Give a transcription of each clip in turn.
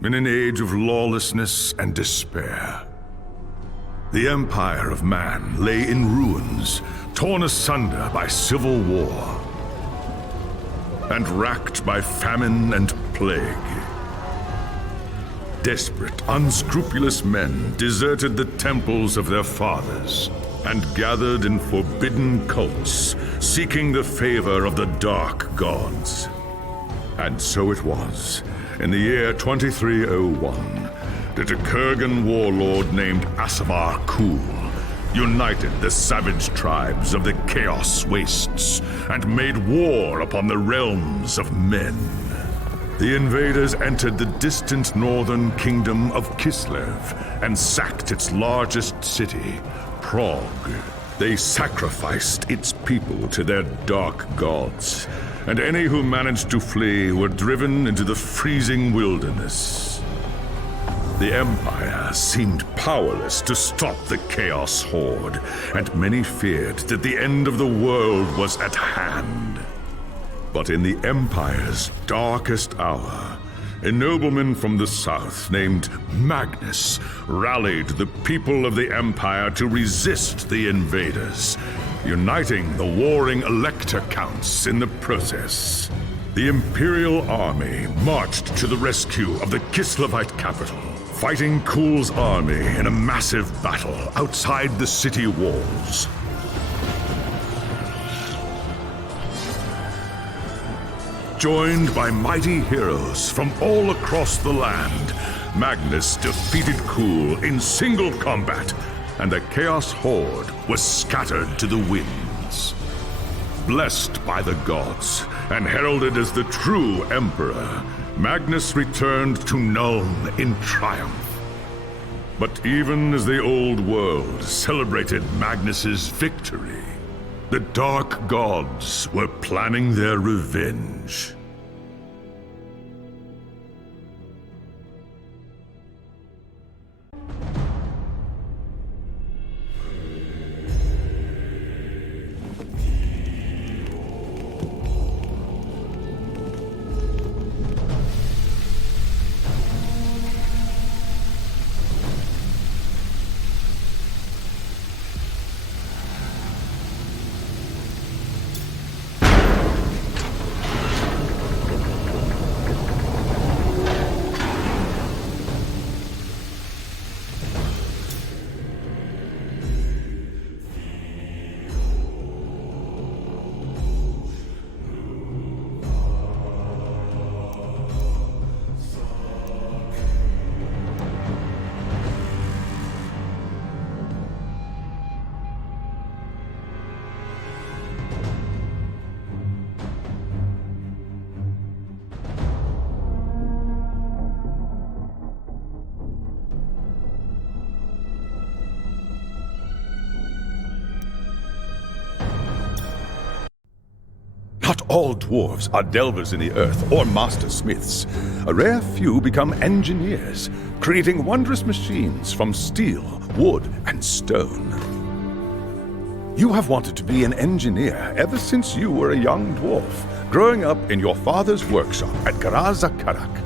In an age of lawlessness and despair, the empire of man lay in ruins, torn asunder by civil war, and racked by famine and plague. Desperate, unscrupulous men deserted the temples of their fathers and gathered in forbidden cults, seeking the favor of the dark gods. And so it was. In the year 2301, that a Kurgan warlord named Asavar Kul united the savage tribes of the Chaos Wastes and made war upon the realms of men. The invaders entered the distant northern kingdom of Kislev and sacked its largest city, Prague. They sacrificed its people to their dark gods, and any who managed to flee were driven into the freezing wilderness. The Empire seemed powerless to stop the Chaos Horde, and many feared that the end of the world was at hand. But in the Empire's darkest hour, a nobleman from the south named Magnus rallied the people of the Empire to resist the invaders, uniting the warring Elector Counts in the process. The Imperial Army marched to the rescue of the Kislevite capital, fighting Kul's army in a massive battle outside the city walls. Joined by mighty heroes from all across the land, Magnus defeated Kul in single combat, and the Chaos Horde was scattered to the winds. Blessed by the gods and heralded as the true Emperor, Magnus returned to Nuln in triumph. But even as the old world celebrated Magnus's victory, the Dark Gods were planning their revenge. Not all dwarves are delvers in the earth or master smiths. A rare few become engineers, creating wondrous machines from steel, wood, and stone. You have wanted to be an engineer ever since you were a young dwarf, growing up in your father's workshop at Garazakarak.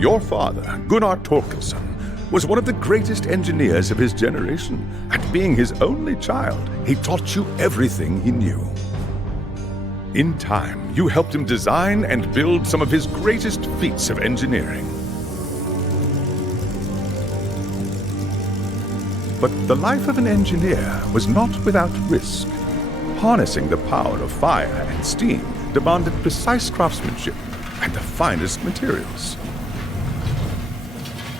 Your father, Gunnar Torkelson, was one of the greatest engineers of his generation, and being his only child, he taught you everything he knew. In time, you helped him design and build some of his greatest feats of engineering. But the life of an engineer was not without risk. Harnessing the power of fire and steam demanded precise craftsmanship and the finest materials.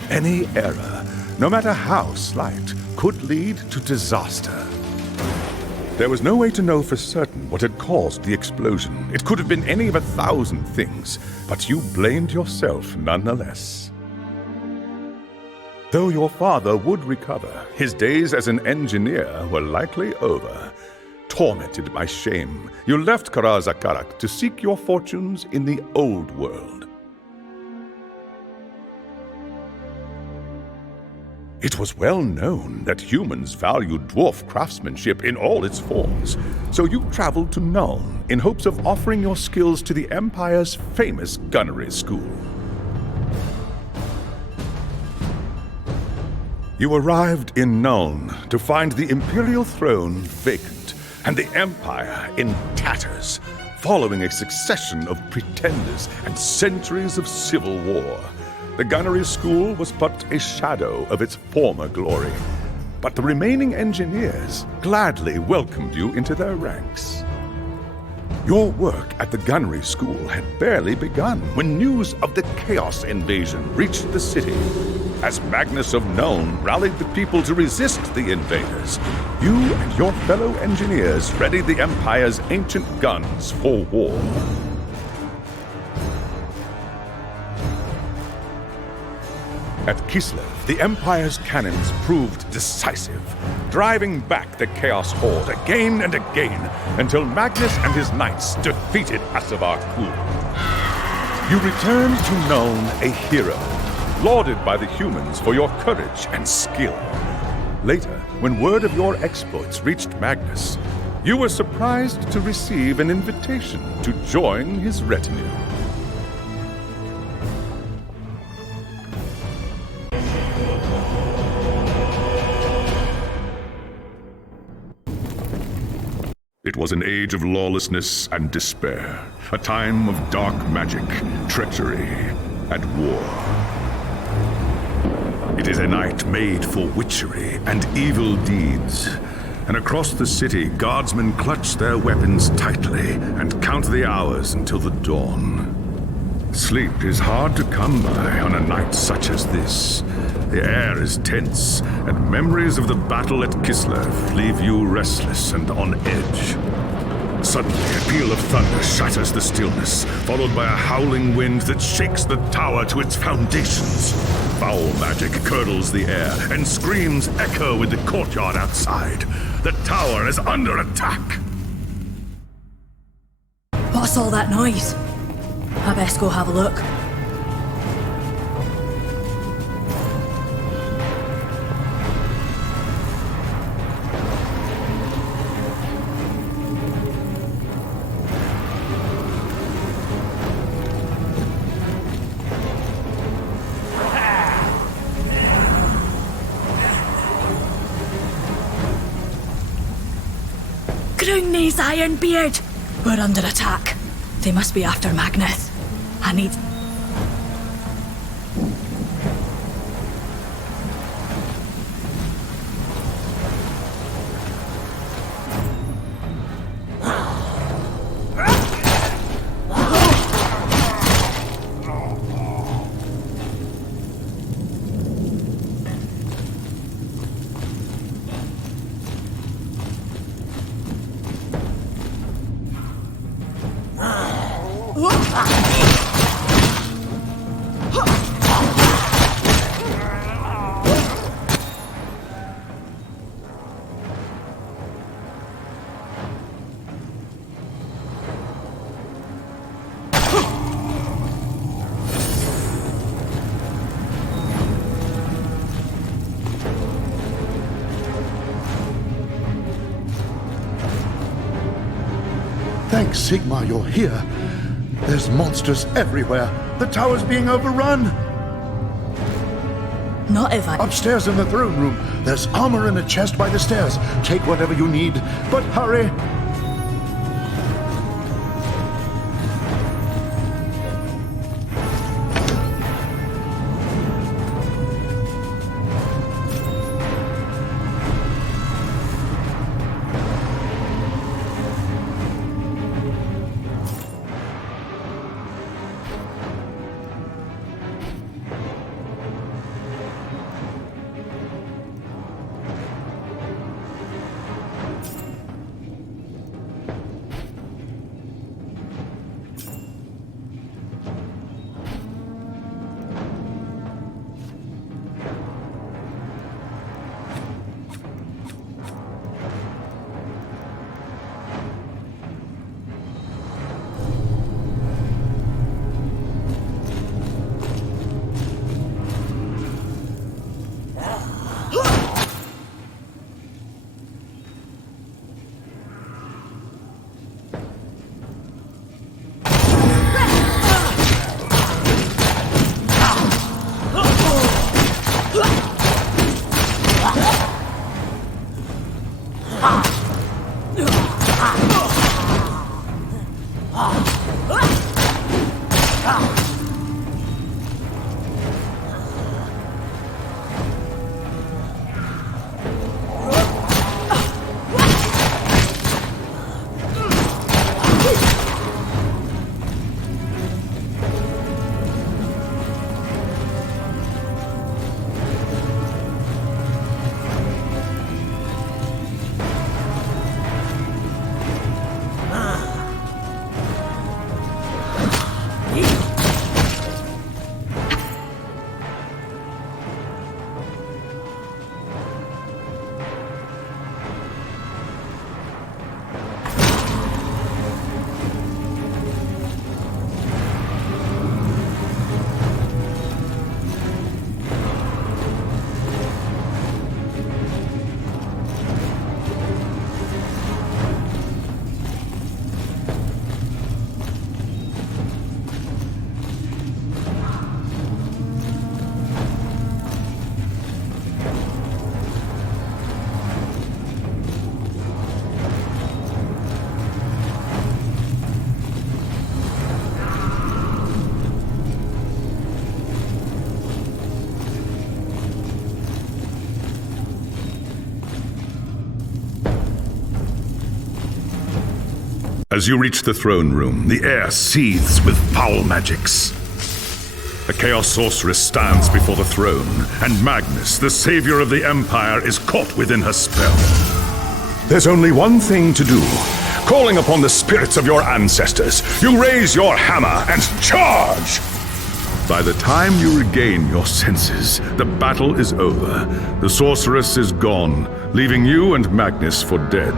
Any error, no matter how slight, could lead to disaster. There was no way to know for certain what had caused the explosion. It could have been any of 1,000 things, but you blamed yourself nonetheless. Though your father would recover, his days as an engineer were likely over. Tormented by shame, you left Karazakarak to seek your fortunes in the old world. It was well known that humans valued dwarf craftsmanship in all its forms, so you traveled to Nuln in hopes of offering your skills to the Empire's famous gunnery school. You arrived in Nuln to find the Imperial throne vacant and the Empire in tatters, following a succession of pretenders and centuries of civil war. The gunnery school was but a shadow of its former glory, but the remaining engineers gladly welcomed you into their ranks. Your work at the gunnery school had barely begun when news of the Chaos invasion reached the city. As Magnus of Nuln rallied the people to resist the invaders, you and your fellow engineers readied the Empire's ancient guns for war. At Kislev, the Empire's cannons proved decisive, driving back the Chaos Horde again and again until Magnus and his knights defeated Asavar Kul. You returned to Nuln a hero, lauded by the humans for your courage and skill. Later, when word of your exploits reached Magnus, you were surprised to receive an invitation to join his retinue. It was an age of lawlessness and despair, a time of dark magic, treachery, and war. It is a night made for witchery and evil deeds, and across the city, guardsmen clutch their weapons tightly and count the hours until the dawn. Sleep is hard to come by on a night such as this. The air is tense, and memories of the battle at Kislev leave you restless and on edge. Suddenly, a peal of thunder shatters the stillness, followed by a howling wind that shakes the tower to its foundations. Foul magic curdles the air, and screams echo in the courtyard outside. The tower is under attack! What's all that noise? I best go have a look. Groundney's Ironbeard! We're under attack. They must be after Magnus. I need... Thanks, Sigmar, you're here. There's monsters everywhere. The tower's being overrun. Not if I... Upstairs in the throne room, there's armor in a chest by the stairs. Take whatever you need, but hurry. As you reach the throne room, the air seethes with foul magics. A Chaos Sorceress stands before the throne, and Magnus, the savior of the Empire, is caught within her spell. There's only one thing to do. Calling upon the spirits of your ancestors, you raise your hammer and charge! By the time you regain your senses, the battle is over. The sorceress is gone, leaving you and Magnus for dead.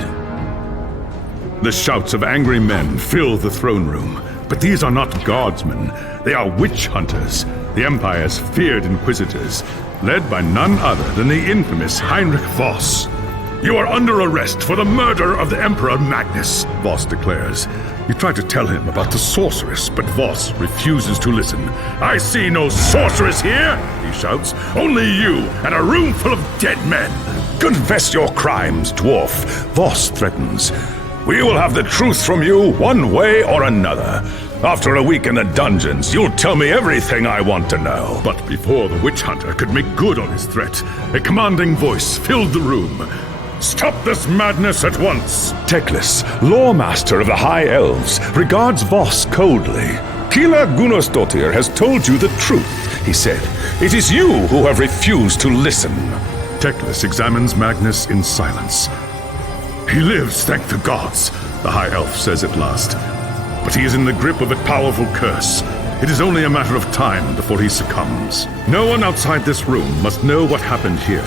The shouts of angry men fill the throne room, but these are not guardsmen. They are witch hunters, the Empire's feared inquisitors, led by none other than the infamous Heinrich Voss. You are under arrest for the murder of the Emperor Magnus, Voss declares. You try to tell him about the sorceress, but Voss refuses to listen. I see no sorceress here, he shouts. Only you and a room full of dead men. Confess your crimes, dwarf, Voss threatens. We will have the truth from you one way or another. After a week in the dungeons, you'll tell me everything I want to know. But before the witch hunter could make good on his threat, a commanding voice filled the room. Stop this madness at once! Teclis, Lawmaster of the High Elves, regards Voss coldly. Keela Gunnarsdottir has told you the truth, he said. It is you who have refused to listen. Teclis examines Magnus in silence. He lives, thank the gods, the High Elf says at last. But he is in the grip of a powerful curse. It is only a matter of time before he succumbs. No one outside this room must know what happened here.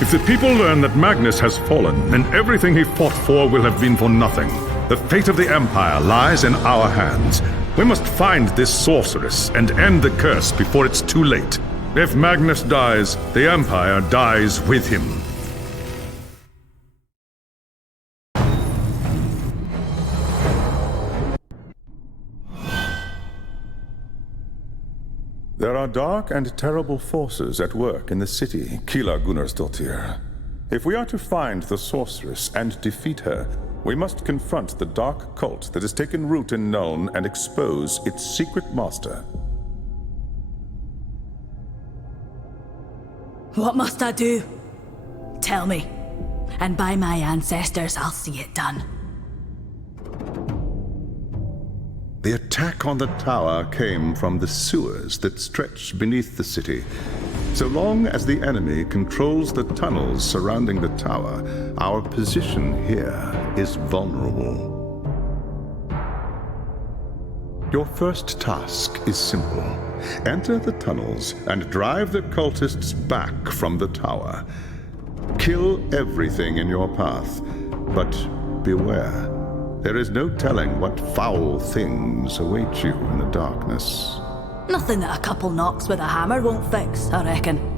If the people learn that Magnus has fallen, then everything he fought for will have been for nothing. The fate of the Empire lies in our hands. We must find this sorceress and end the curse before it's too late. If Magnus dies, the Empire dies with him. There are dark and terrible forces at work in the city, Keela Gunnarsdottir. If we are to find the sorceress and defeat her, we must confront the dark cult that has taken root in Nuln and expose its secret master. What must I do? Tell me, and by my ancestors I'll see it done. The attack on the tower came from the sewers that stretch beneath the city. So long as the enemy controls the tunnels surrounding the tower, our position here is vulnerable. Your first task is simple. Enter the tunnels and drive the cultists back from the tower. Kill everything in your path, but beware. There is no telling what foul things await you in the darkness. Nothing that a couple knocks with a hammer won't fix, I reckon.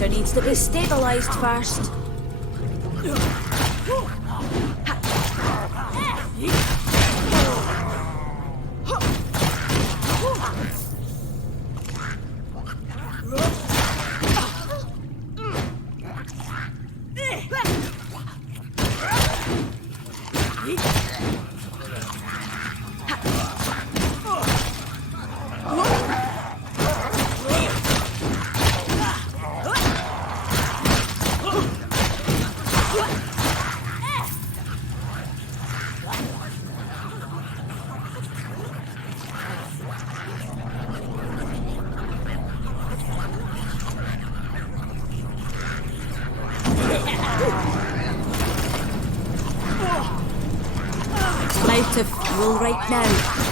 Pressure needs to be stabilized first. trouble right now.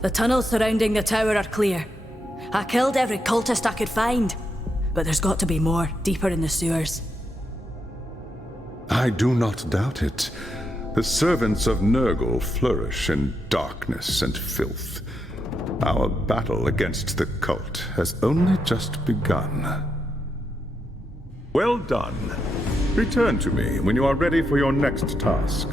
The tunnels surrounding the tower are clear. I killed every cultist I could find, but there's got to be more, deeper in the sewers. I do not doubt it. The servants of Nurgle flourish in darkness and filth. Our battle against the cult has only just begun. Well done. Return to me when you are ready for your next task.